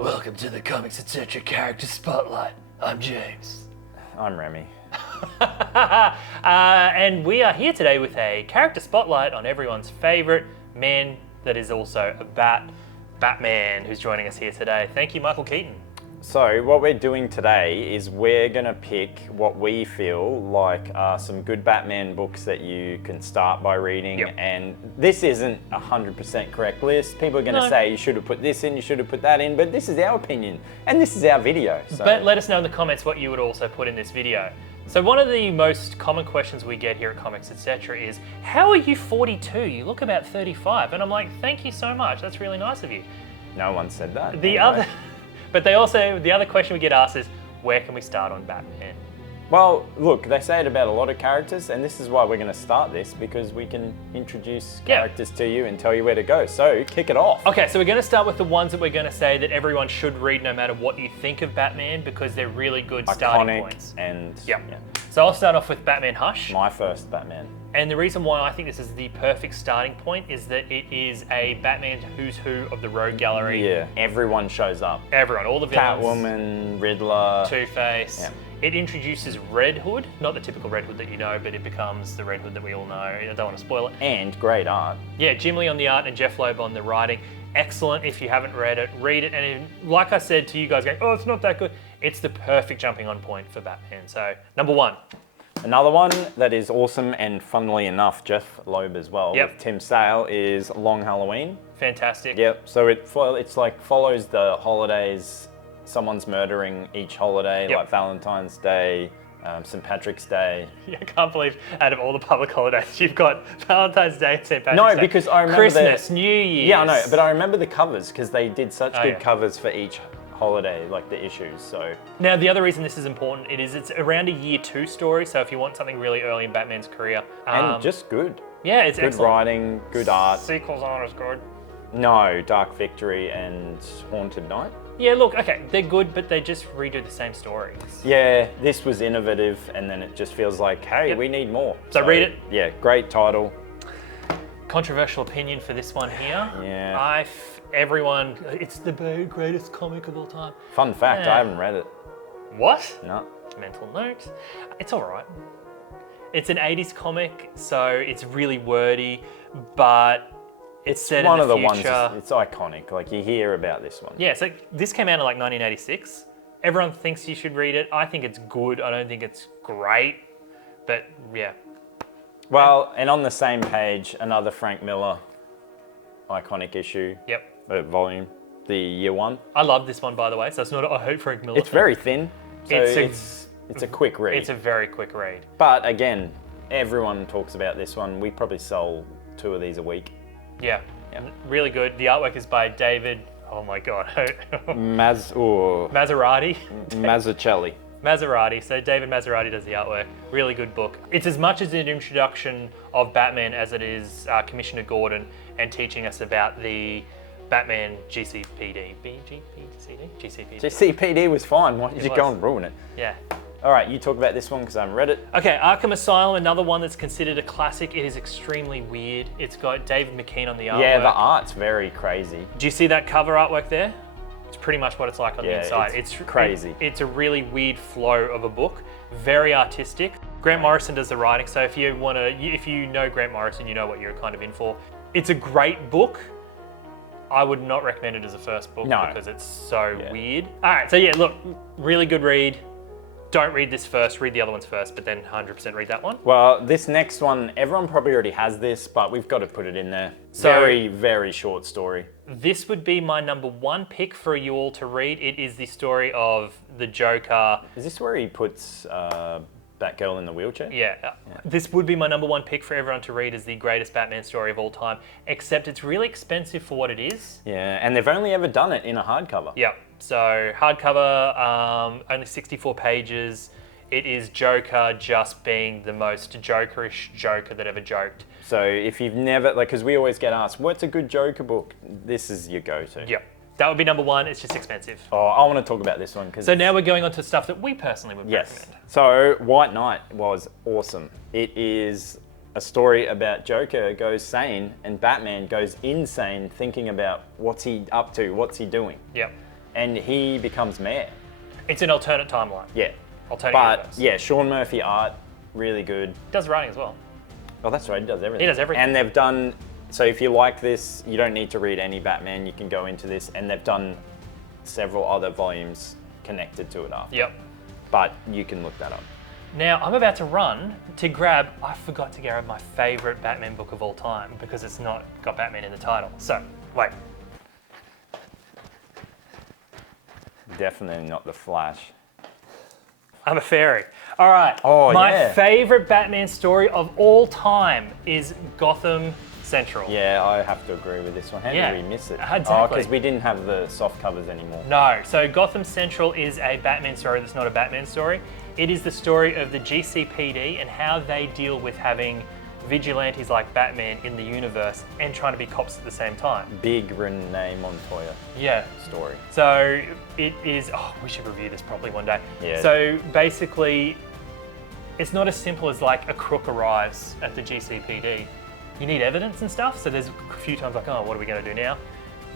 Welcome to the Comics Etc. Character Spotlight. I'm James. I'm Remy. And we are here today with a character spotlight on everyone's favourite man that is also a Batman, who's joining us here today. Thank you, Michael Keaton. So what we're doing today is we're going to pick what we feel like are some good Batman books that you can start by reading. Yep. And this isn't a 100% correct list. People are going to say you should have put this in, you should have put that in, but this is our opinion and this is our video. So. But let us know in the comments what you would also put in this video. So one of the most common questions we get here at Comics Etc. is, how are you 42? You look about 35. And I'm like, thank you so much. That's really nice of you. No one said that. But the other question we get asked is, where can we start on Batman? Well, look, they say it about a lot of characters, and this is why we're going to start this, because we can introduce characters to you and tell you where to go. So, kick it off. Okay, so we're going to start with the ones that we're going to say that everyone should read no matter what you think of Batman, because they're really good starting points. And yeah. So I'll start off with Batman Hush. My first Batman. And the reason why I think this is the perfect starting point is that it is a Batman who's who of the rogue gallery. Yeah, everyone shows up. Everyone, all the villains. Catwoman, Riddler. Two-Face. Yeah. It introduces Red Hood, not the typical Red Hood that you know, but it becomes the Red Hood that we all know. I don't want to spoil it. And great art. Yeah, Jim Lee on the art and Jeff Loeb on the writing. Excellent. If you haven't read it, read it. And like I said to you guys, going, oh, it's not that good. It's the perfect jumping on point for Batman. So, number one. Another one that is awesome, and funnily enough, Jeff Loeb as well, with Tim Sale, is Long Halloween. Fantastic. Yep. So it's like follows the holidays. Someone's murdering each holiday, like Valentine's Day, St. Patrick's Day. Yeah, I can't believe out of all the public holidays, you've got Valentine's Day and St. Patrick's Day. No, because I remember Christmas, New Year's. Yeah, I know, but I remember the covers because they did such good covers for each holiday, like the issues. So now the other reason this is important, it's around a year 2 story. So if you want something really early in Batman's career, and just good. Yeah, it's good excellent. Writing, good art. Sequels aren't as good. No, Dark Victory and Haunted Night. Yeah, look, okay, they're good, but they just redo the same stories. Yeah, this was innovative, and then it just feels like, hey, we need more. So read it. Yeah, great title. Controversial opinion for this one here. Yeah. Everyone, it's the greatest comic of all time. Fun fact, I haven't read it. What? No. Mental note. It's all right. It's an 80s comic, so it's really wordy, but it's set one in the of the future. Ones. It's iconic. Like you hear about this one. Yeah. So this came out in like 1986. Everyone thinks you should read it. I think it's good. I don't think it's great, but yeah. Well, and on the same page, another Frank Miller iconic issue. Yep. Volume, the year 1. I love this one, by the way. So it's not a I Hope Frank Miller. It's very thin. So it's a quick read. It's a very quick read. But again, everyone talks about this one. We probably sell 2 of these a week. Yeah. Really good. The artwork is by David. Oh my God. Maserati. Mazzucchelli. Maserati. So David Maserati does the artwork. Really good book. It's as much as an introduction of Batman as it is Commissioner Gordon and teaching us about the Batman GCPD. GCPD? GCPD was fine. Why did you go and ruin it? Yeah. All right, you talk about this one because I haven't read it. Okay, Arkham Asylum, another one that's considered a classic. It is extremely weird. It's got David McKean on the artwork. Yeah, the art's very crazy. Do you see that cover artwork there? It's pretty much what it's like on the inside. It's crazy. It's a really weird flow of a book, very artistic. Grant Morrison does the writing, so if you know Grant Morrison, you know what you're kind of in for. It's a great book. I would not recommend it as a first book because it's so weird. All right, so yeah, look, really good read. Don't read this first, read the other ones first, but then 100% read that one. Well, this next one, everyone probably already has this, but we've got to put it in there. So, very, very short story. This would be my number 1 pick for you all to read. It is the story of the Joker. Is this where he puts Batgirl in the wheelchair? Yeah. This would be my number 1 pick for everyone to read as the greatest Batman story of all time, except it's really expensive for what it is. Yeah, and they've only ever done it in a hardcover. Yeah. So hardcover, only 64 pages. It is Joker just being the most Jokerish Joker that ever joked. So if you've never, because we always get asked, what's a good Joker book? This is your go-to. Yeah. That would be number 1. It's just expensive. Oh, I want to talk about this one. So now we're going on to stuff that we personally would recommend. So White Knight was awesome. It is a story about Joker goes sane and Batman goes insane thinking about what's he up to, what's he doing. Yep. and he becomes mayor. It's an alternate timeline. Yeah. Alternate But universe. yeah, Sean Murphy art, really good. Does writing as well. Oh, that's right, he does everything. He does everything. And they've done, so if you like this, you don't need to read any Batman, you can go into this, and they've done several other volumes connected to it after. Yep. But you can look that up. Now, I'm about to run to grab, I forgot to grab my favorite Batman book of all time because it's not got Batman in the title. So, wait. Definitely not The Flash. I'm a fairy. All right. Oh, my yeah. favorite Batman story of all time is Gotham Central. Yeah, I have to agree with this one. How Yeah, did we miss it? exactly. Oh, because we didn't have the soft covers anymore. No, so Gotham Central is a Batman story that's not a Batman story. It is the story of the GCPD and how they deal with having vigilantes like Batman in the universe and trying to be cops at the same time. Big Renee Montoya Yeah. story. So it is, oh, we should review this properly one day. Yeah. So basically, it's not as simple as like a crook arrives at the GCPD. You need evidence and stuff. So there's a few times like, oh, what are we going to do now?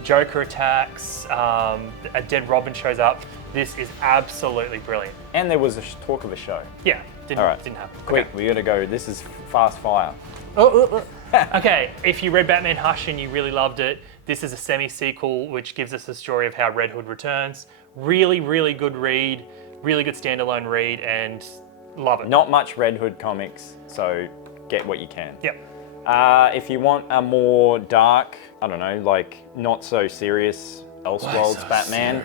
Joker attacks, a dead Robin shows up. This is absolutely brilliant. And there was a talk of a show. Yeah, didn't All right. happen. Quick, Okay. we gotta go. This is fast fire. Okay, if you read Batman Hush and you really loved it, this is a semi-sequel which gives us the story of how Red Hood returns. Really, really good read, really good standalone read, and love it. Not much Red Hood comics, so get what you can. Yep. If you want a more dark, I don't know, like not so serious Elseworlds Batman,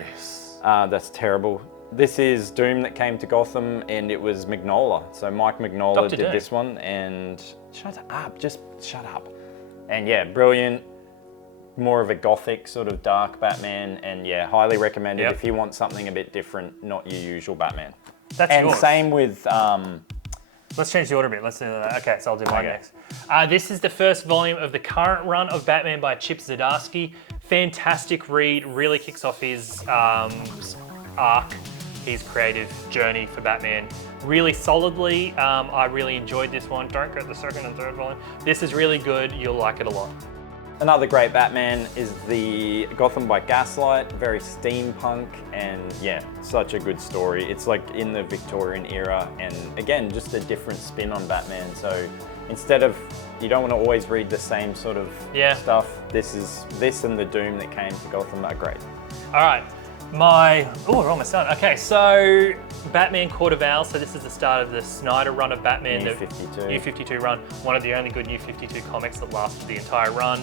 that's terrible. This is Doom That Came to Gotham, and it was Mignola. So Mike Mignola Dr. did Doom. this one, and shut up, just shut up. And yeah, brilliant. More of a gothic sort of dark Batman, and yeah, highly recommended Yep. if you want something a bit different, not your usual Batman. That's And yours. same with Let's change the order a bit. Let's do that. Okay, so I'll do mine Okay. next. This is the first volume of the current run of Batman by Chip Zdarsky. Fantastic read. Really kicks off his arc, his creative journey for Batman. Really solidly. I really enjoyed this one. Don't get the second and third volume. This is really good. You'll like it a lot. Another great Batman is the Gotham by Gaslight, very steampunk, and yeah, such a good story. It's like in the Victorian era, and again, just a different spin on Batman. So instead of, you don't want to always read the same sort of Yeah. stuff, this and the Doom That Came to Gotham are great. All right, we're almost done. Okay, so Batman Court of Owls. So this is the start of the Snyder run of Batman. New the 52. New 52 run. One of the only good New 52 comics that lasted the entire run.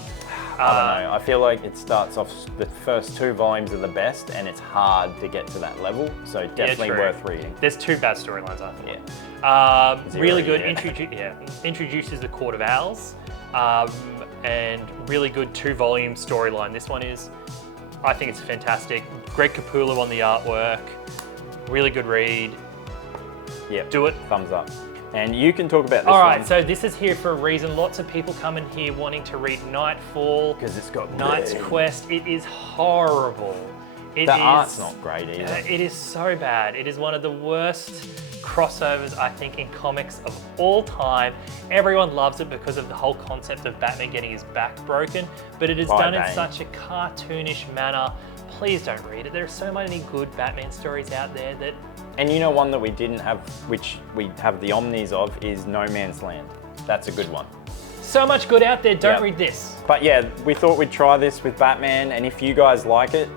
I don't know, I feel like it starts off, the first two volumes are the best, and it's hard to get to that level, so definitely true. worth reading. There's two bad storylines, I think. Yeah. Really good. yeah. Introduces the Court of Owls, and really good 2-volume storyline. This one is, I think it's fantastic. Greg Capullo on the artwork. Really good read. Yeah. Do it. Thumbs up. And you can talk about this All right, one. so this is here for a reason. Lots of people come in here wanting to read Nightfall, Because it's got Knight's blood. Quest. It is horrible. The art's not great either. It is so bad. It is one of the worst crossovers, I think, in comics of all time. Everyone loves it because of the whole concept of Batman getting his back broken, but it is By done in Bane. such a cartoonish manner. Please don't read it. There are so many good Batman stories out there that And you know one that we didn't have, which we have the omnis of, is No Man's Land. That's a good one. so much good out there. Don't Yep. read this. But yeah, we thought we'd try this with Batman, and if you guys like it,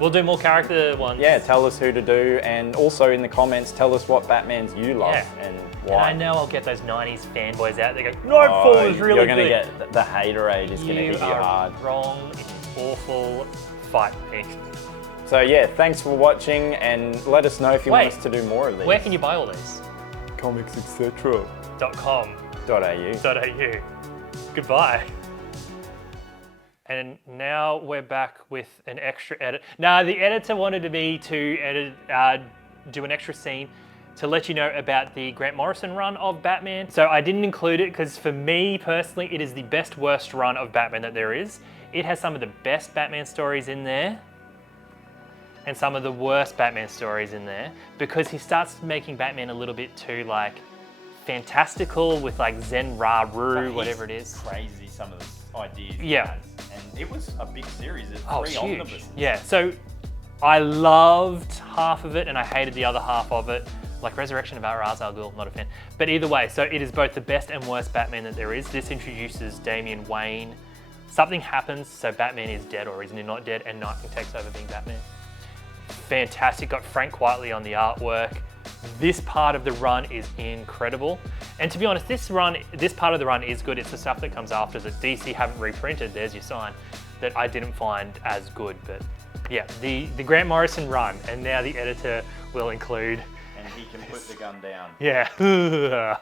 We'll do more character ones. yeah, tell us who to do, and also in the comments, tell us what Batmans you love Yeah. and And why. I know I'll get those 90s fanboys out there go, Nightfall is really You're gonna good. get the haterade is gonna hit you are hard. wrong. It's awful. Fight me. So yeah, thanks for watching, and let us know if you Wait, want us to do more of these. Where can you buy all these? Comics, etc. .com.au. Goodbye. And now we're back with an extra edit. Now the editor wanted me to do an extra scene to let you know about the Grant Morrison run of Batman. So I didn't include it because for me personally, it is the best worst run of Batman that there is. It has some of the best Batman stories in there and some of the worst Batman stories in there because he starts making Batman a little bit too like fantastical with like Zen Ra Ru, whatever it is. Crazy, some of the ideas. he Yeah. has. And it was a big series. It's Oh, three it's huge. omnibuses. Yeah, so I loved half of it and I hated the other half of it. Like Resurrection of Ra's al Ghul, not a fan. But either way, so it is both the best and worst Batman that there is. This introduces Damian Wayne. Something happens, so Batman is dead or isn't he not dead, and Nightwing takes over being Batman. Fantastic, got Frank Whiteley on the artwork. This part of the run is incredible. And to be honest, this part of the run is good. It's the stuff that comes after that DC haven't reprinted, there's your sign, that I didn't find as good. But yeah, the Grant Morrison run, and now the editor will include. And he can put the gun down. Yeah.